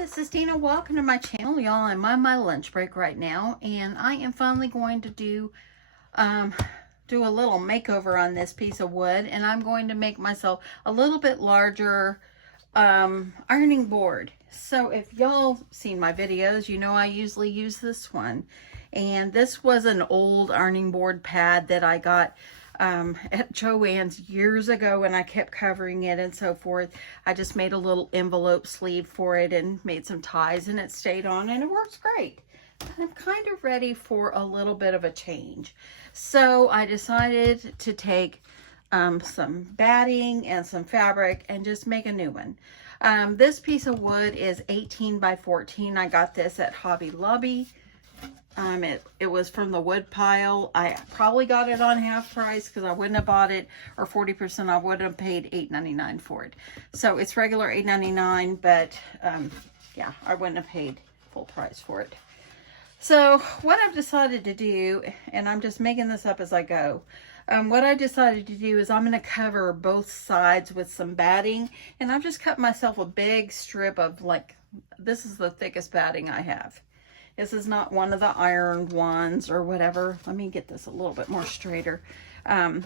this is Tina. Welcome to my channel, y'all. I'm on my lunch break right now, and I am finally going to do a little makeover on this piece of wood, and I'm going to make myself a little bit larger ironing board. So if y'all seen my videos, you know I usually use this one, and this was an old ironing board pad that I got at Joann's years ago, and I kept covering it and so forth. I just made a little envelope sleeve for it and made some ties, and it stayed on, and it works great. But I'm kind of ready for a little bit of a change. So I decided to take some batting and some fabric and just make a new one. This piece of wood is 18 by 14. I got this at Hobby Lobby. It was from the wood pile. I probably got it on half price because I wouldn't have bought it, or 40%. I would have paid $8.99 for it. So it's regular $8.99, but yeah, I wouldn't have paid full price for it. So what I've decided to do, and I'm just making this up as I go, what I decided to do is I'm going to cover both sides with some batting, and I've just cut myself a big strip of, like, this is the thickest batting I have. This is not one of the ironed ones or whatever. Let me get this a little bit more straighter. But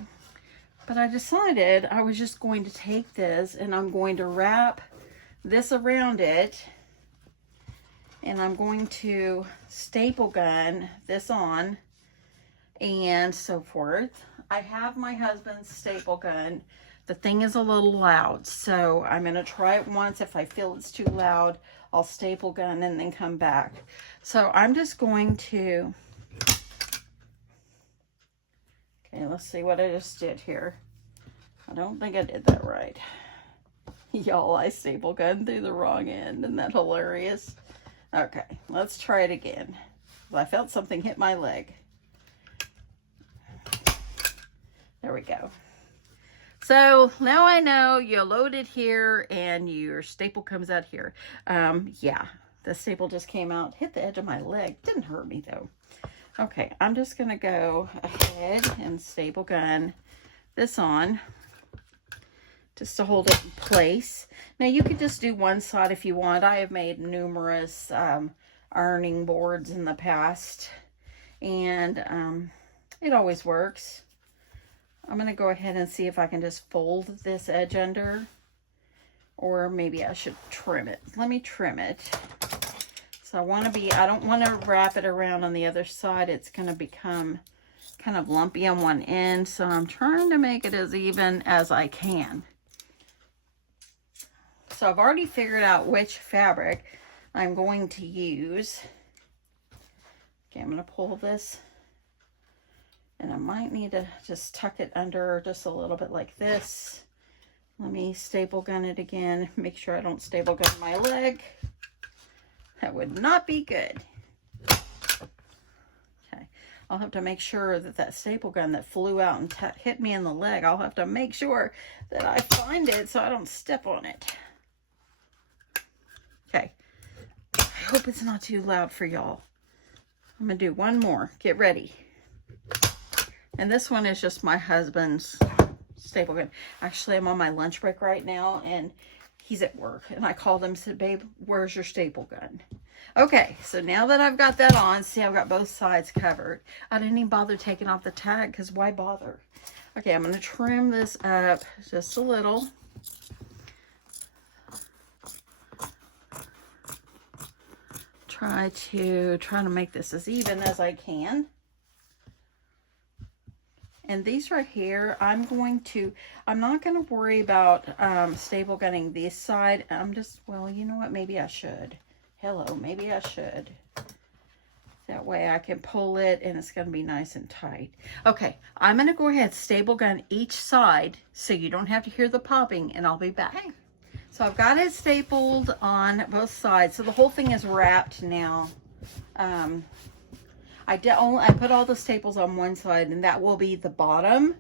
I decided I was just going to take this and I'm going to wrap this around it. And I'm going to staple gun this on and so forth. I have my husband's staple gun. The thing is a little loud, so I'm going to try it once. If I feel it's too loud, I'll staple gun and then come back. So I'm just going to, okay, let's see what I just did here. I don't think I did that right. Y'all, I staple gun through the wrong end. Isn't that hilarious? Okay, let's try it again. I felt something hit my leg. There we go. So now I know you load it here and your staple comes out here. Yeah, the staple just came out, hit the edge of my leg. Didn't hurt me though. Okay, I'm just gonna go ahead and staple gun this on just to hold it in place. Now you could just do one side if you want. I have made numerous ironing boards in the past, and it always works. I'm going to go ahead and see if I can just fold this edge under, or maybe I should trim it. Let me trim it. So I don't want to wrap it around on the other side. It's going to become kind of lumpy on one end. So I'm trying to make it as even as I can. So I've already figured out which fabric I'm going to use. Okay, I'm going to pull this. And I might need to just tuck it under just a little bit like this. Let me staple gun it again. Make sure I don't staple gun my leg. That would not be good. Okay, I'll have to make sure that that staple gun that flew out and hit me in the leg, I'll have to make sure that I find it so I don't step on it. Okay, I hope it's not too loud for y'all. I'm gonna do one more. Get ready. And this one is just my husband's staple gun. Actually, I'm on my lunch break right now, and he's at work. And I called him and said, babe, where's your staple gun? Okay, so now that I've got that on, see, I've got both sides covered. I didn't even bother taking off the tag, because why bother? Okay, I'm going to trim this up just a little. Try to make this as even as I can. And these right here, I'm not going to worry about staple gunning this side. Well, you know what? Maybe I should. Hello, maybe I should. That way I can pull it and it's going to be nice and tight. Okay, I'm going to go ahead staple gun each side so you don't have to hear the popping, and I'll be back. Okay. So I've got it stapled on both sides. So the whole thing is wrapped now. I put all the staples on one side, and that will be the bottom.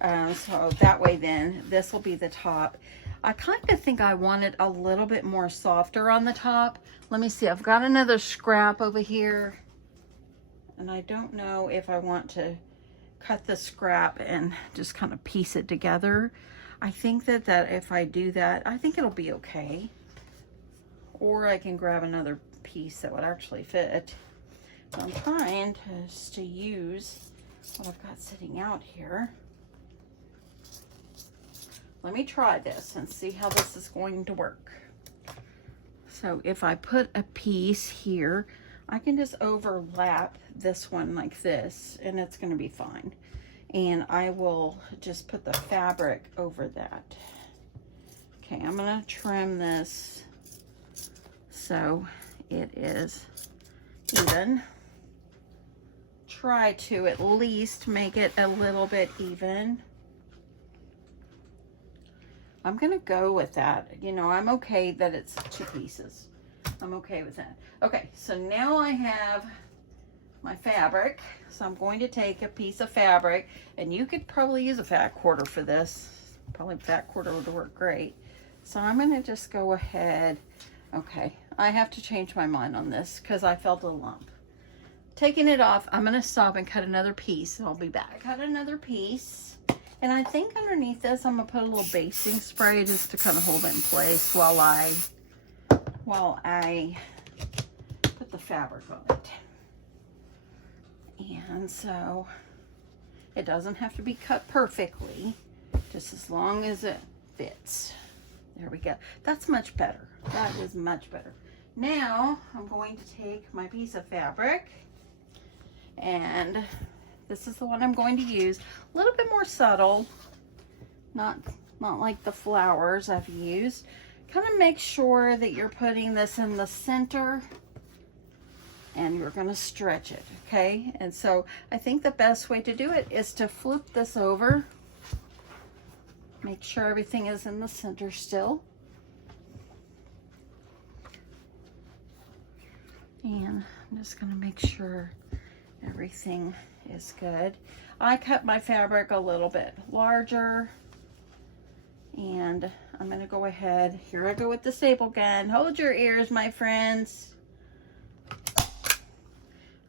So that way then, this will be the top. I kind of think I want it a little bit more softer on the top. Let me see, I've got another scrap over here. And I don't know if I want to cut the scrap and just kind of piece it together. I think that if I do that, I think it'll be okay. or I can grab another piece that would actually fit. So I'm trying to use what I've got sitting out here. Let me try this and see how this is going to work. So if I put a piece here, I can just overlap this one like this, and it's going to be fine. And I will just put the fabric over that. Okay, I'm going to trim this so it is even. Try to at least make it a little bit even. I'm gonna go with that. You know, I'm okay that it's 2 pieces. I'm okay with that. Okay, so now I have my fabric. So I'm going to take a piece of fabric, and you could probably use a fat quarter for this. Probably fat quarter would work great. So I'm gonna just go ahead. Okay, I have to change my mind on this because I felt a lump. Taking it off, I'm gonna stop and cut another piece, and I'll be back. Cut another piece. And I think underneath this, I'm gonna put a little basting spray just to kind of hold it in place while I put the fabric on it. And so it doesn't have to be cut perfectly, just as long as it fits. There we go. That's much better. That is much better. Now I'm going to take my piece of fabric, and this is the one I'm going to use. A little bit more subtle, not like the flowers I've used. Kind of make sure that you're putting this in the center, and you're going to stretch it, okay? And so I think the best way to do it is to flip this over. Make sure everything is in the center still. And I'm just going to make sure everything is good. I cut my fabric a little bit larger, and I'm going to go ahead. Here I go with the staple gun. Hold your ears, my friends.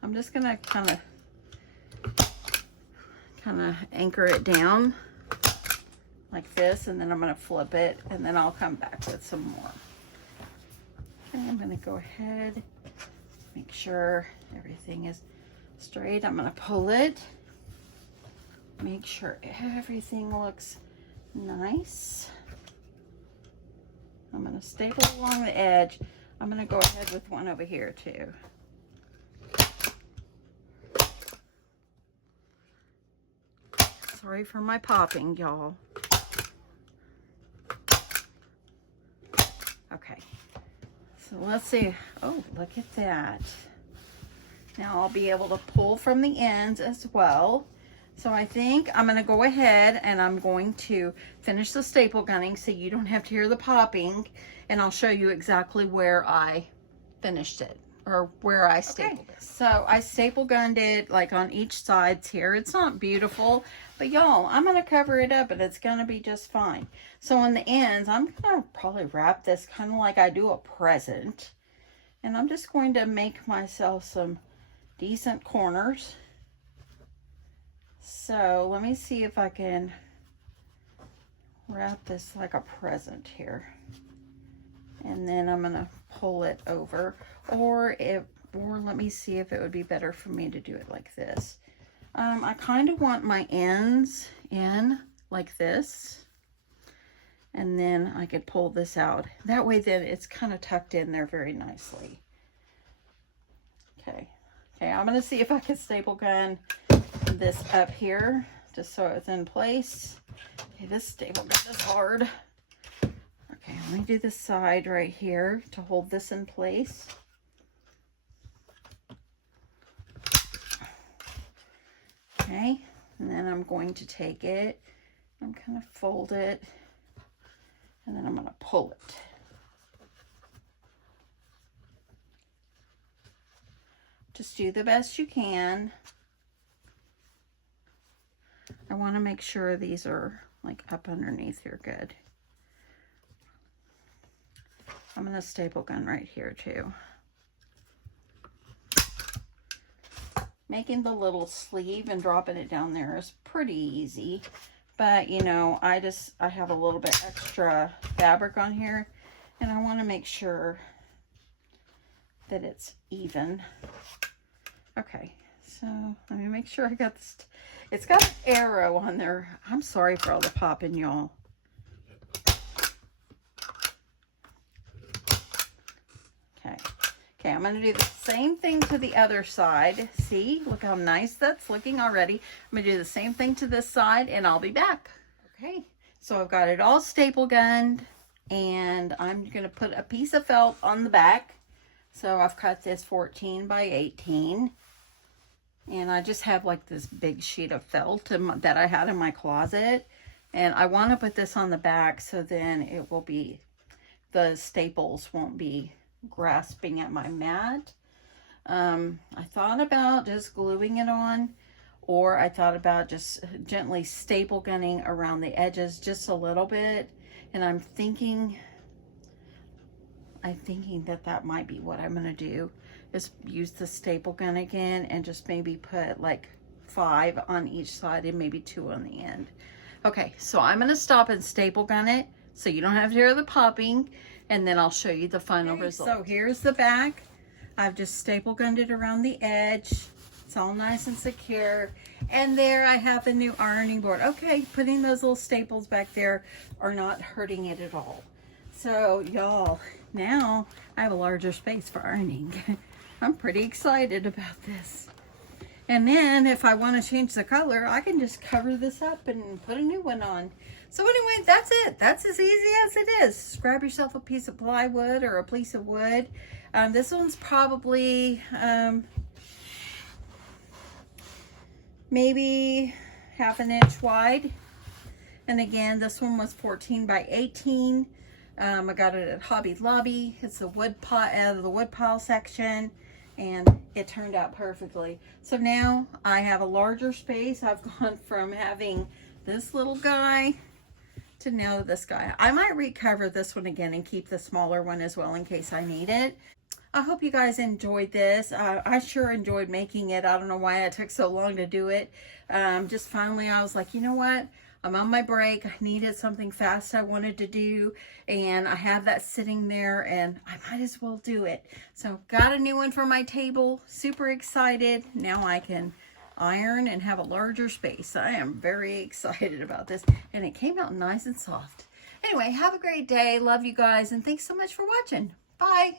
I'm just going to kind of anchor it down like this, and then I'm going to flip it, and then I'll come back with some more. Okay, I'm going to go ahead, make sure everything is straight. I'm going to pull it, make sure everything looks nice. I'm going to staple along the edge. I'm going to go ahead with one over here too. Sorry for my popping, y'all. Okay, so let's see. Oh, look at that. Now I'll be able to pull from the ends as well. So I think I'm going to go ahead and I'm going to finish the staple gunning so you don't have to hear the popping, and I'll show you exactly where I finished it, or where I stapled it. So I staple gunned it like on each sides here. It's not beautiful, but y'all, I'm going to cover it up and it's going to be just fine. So on the ends, I'm going to probably wrap this kind of like I do a present. And I'm just going to make myself some decent corners. So let me see if I can wrap this like a present here. And then I'm going to pull it over, or let me see if it would be better for me to do it like this. I kind of want my ends in like this, and then I could pull this out. That way then it's kind of tucked in there very nicely. Okay, I'm going to see if I can staple gun this up here just so it's in place. Okay, this staple gun is hard. Okay, let me do the side right here to hold this in place. Okay, and then I'm going to take it, I'm kind of fold it, and then I'm going to pull it. Just do the best you can. I want to make sure these are like up underneath here good. I'm going to staple gun right here too. Making the little sleeve and dropping it down there is pretty easy, but you know, I have a little bit extra fabric on here, and I want to make sure that it's even. Okay, so let me make sure I got this. It's got an arrow on there. I'm sorry for all the popping, y'all. Okay. Okay, I'm going to do the same thing to the other side. See, look how nice that's looking already. I'm going to do the same thing to this side, and I'll be back. Okay, so I've got it all staple gunned, and I'm going to put a piece of felt on the back. So I've cut this 14 by 18. And I just have like this big sheet of felt that I had in my closet. And I want to put this on the back so then it will be, the staples won't be grasping at my mat. I thought about just gluing it on, or I thought about just gently staple gunning around the edges just a little bit. And I'm thinking that might be what I'm going to do, is use the staple gun again and just maybe put like 5 on each side and maybe 2 on the end. Okay, so I'm going to stop and staple gun it so you don't have to hear the popping, and then I'll show you the final result. So here's the back. I've just staple gunned it around the edge. It's all nice and secure. And there I have a new ironing board. Okay, putting those little staples back there are not hurting it at all. So y'all, now I have a larger space for ironing. I'm pretty excited about this. And then if I want to change the color, I can just cover this up and put a new one on. So anyway, that's it. That's as easy as it is. Just grab yourself a piece of plywood or a piece of wood. This one's probably maybe ½ inch wide. And again, this one was 14 by 18. I got it at Hobby Lobby. It's a wood pot out of the wood pile section, and it turned out perfectly. So now I have a larger space. I've gone from having this little guy to now this guy. I might recover this one again and keep the smaller one as well in case I need it. I hope you guys enjoyed this. I sure enjoyed making it. I don't know why it took so long to do it. Just finally I was like, you know what? I'm on my break. I needed something fast I wanted to do, and I have that sitting there, and I might as well do it. So got a new one for my table. Super excited. Now I can iron and have a larger space. I am very excited about this, and it came out nice and soft. Anyway, have a great day. Love you guys, and thanks so much for watching. Bye.